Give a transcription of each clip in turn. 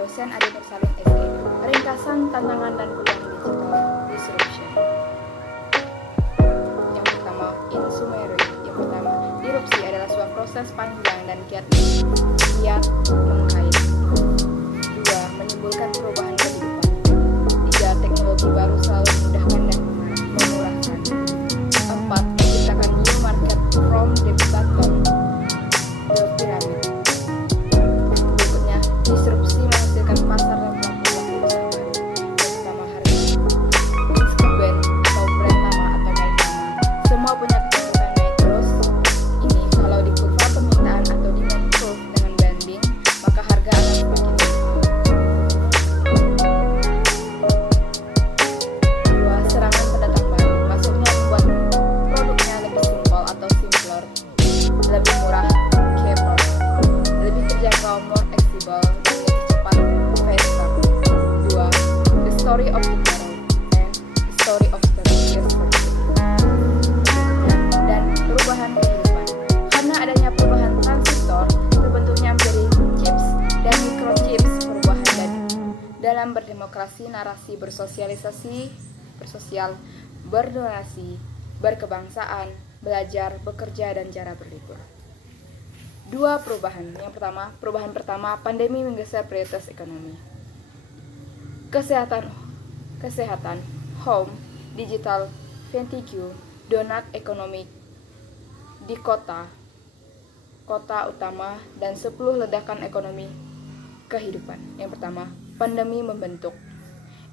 dosen Adi Nursalin SE. Ringkasan tantangan dan peluang digital disruption. Yang pertama, insumery. Yang pertama, disrupsi adalah sebuah proses panjang dan kiat mengkait. 2. Menimbulkan perubahan kehidupan. 3. Teknologi baru selalu memudahkan dan memurahkan. 4. Menciptakan new market from the bottom the pyramid. Berikutnya, disrupsi menghasilkan pasar dan pelaku usaha. Yang pertama, harga. Incumbent atau brand lama atau merek lama. Semua punya kecenderungan naik terus. Ini kalau di kurva permintaan atau demand curve dengan banding, maka harga akan semakin mahal. 2. Serangan pendatang baru. Maksudnya membuat produknya lebih simpel atau simpler, lebih murah, cheaper, lebih terjangkau, more accessible, dan lebih cepat, faster. 2. The story of tomorrow and the story of the yesterday. Dan perubahan kehidupan. Karena adanya perubahan transistor, terbentuknya menjadi chips dan microchips. Perubahan dan dalam berdemokrasi, narasi bersosial, berdonasi, berkebangsaan, belajar, bekerja, dan cara berlibur. 2. Perubahan. Yang pertama, perubahan pertama, pandemi menggeser prioritas ekonomi. Kesehatan, home, digital, venture, donat ekonomi di kota utama, dan 10 ledakan ekonomi kehidupan. Yang pertama, pandemi membentuk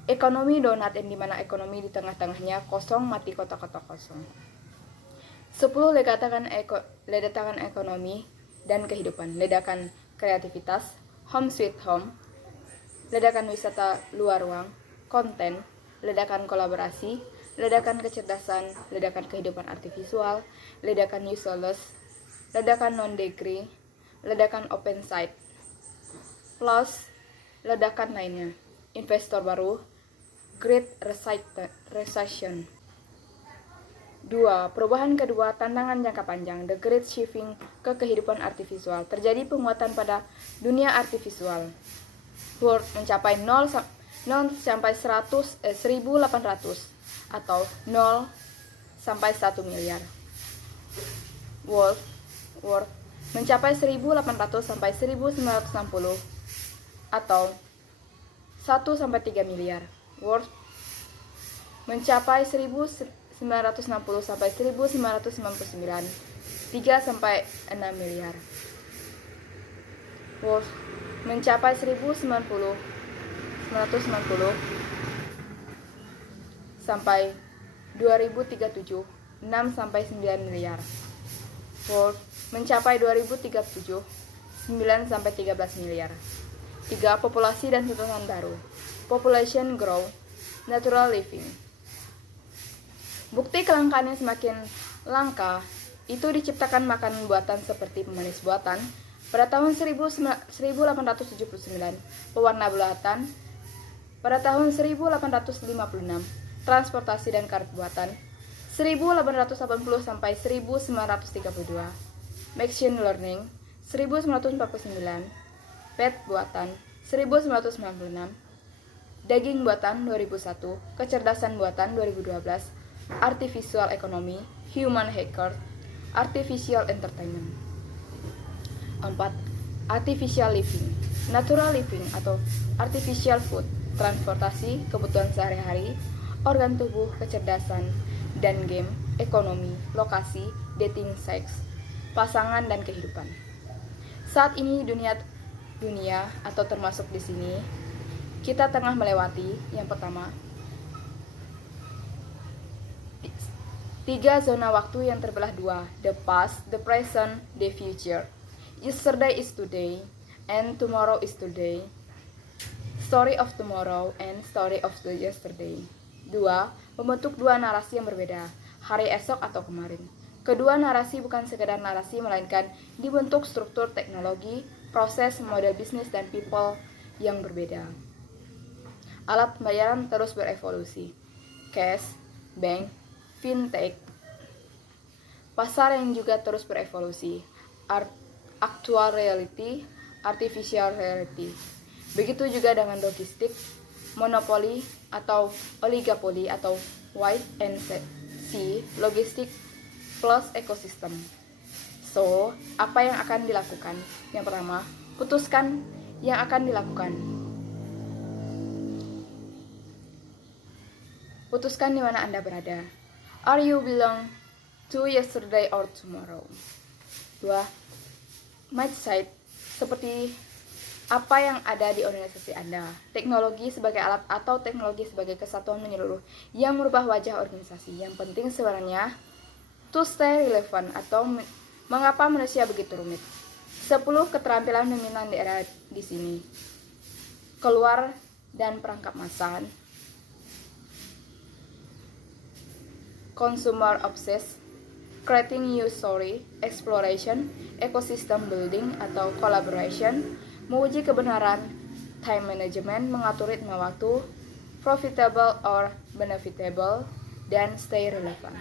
ekonomi donat, yang dimana ekonomi di tengah-tengahnya kosong, mati kota-kota kosong. 10 ledakan ekonomi dan kehidupan. Ledakan kreativitas, home sweet home. Ledakan wisata luar ruang, konten. Ledakan kolaborasi, ledakan kecerdasan, ledakan kehidupan artifisial, ledakan useless, ledakan non-degree, ledakan open site, plus ledakan lainnya. Investor baru, Great Recession. 2. Perubahan kedua, tantangan jangka panjang, the great shifting ke kehidupan artifisial. Terjadi penguatan pada dunia artifisial. World mencapai 0 sampai 1.800 atau 0 sampai 1 miliar. World mencapai 1.800 sampai 1.960 atau 1 sampai 3 miliar. World mencapai 1.960 sampai 1.999, 3 sampai 6 miliar. World mencapai 1.990 sampai 2037, 6 sampai 9 miliar. World mencapai 2037, 9 sampai 13 miliar. 3. Populasi dan tuntutan baru. Population growth, natural living. Bukti kelangkaan yang semakin langka itu diciptakan makanan buatan seperti pemanis buatan pada tahun 1879, pewarna buatan pada tahun 1856, transportasi dan karet buatan 1880 sampai 1932, machine learning 1949, pet buatan 1996, daging buatan 2001, kecerdasan buatan 2012, artificial economy, human hacker, artificial entertainment. 4. Artificial living, natural living atau artificial food, transportasi, kebutuhan sehari-hari, organ tubuh, kecerdasan, dan game, ekonomi, lokasi, dating, seks, pasangan, dan kehidupan. Saat ini dunia atau termasuk di sini, kita tengah melewati yang pertama 3 zona waktu yang terbelah 2, the past, the present, the future. Yesterday is today, and tomorrow is today. Story of tomorrow and story of the yesterday. 2. Membentuk 2 narasi yang berbeda, hari esok atau kemarin. Kedua narasi bukan sekedar narasi, melainkan dibentuk struktur teknologi, proses, model bisnis, dan people yang berbeda. Alat pembayaran terus berevolusi. Cash, bank, fintech. Pasar yang juga terus berevolusi. Actual reality, artificial reality. Begitu juga dengan logistik, monopoli atau oligopoli atau wait and see, logistik plus ekosistem. So, apa yang akan dilakukan? Yang pertama, putuskan yang akan dilakukan. Putuskan di mana Anda berada. Are you belong to yesterday or tomorrow? 2. Mindset, seperti apa yang ada di organisasi Anda. Teknologi sebagai alat atau teknologi sebagai kesatuan menyeluruh yang merubah wajah organisasi. Yang penting sebenarnya to stay relevant atau mengapa manusia begitu rumit. 10 keterampilan dominan di era di sini. Keluar dan perangkap masan. Consumer obsessed, creating new story, exploration, ecosystem building atau collaboration, menguji kebenaran, time management, mengatur ritme waktu, profitable or benefitable, dan stay relevant.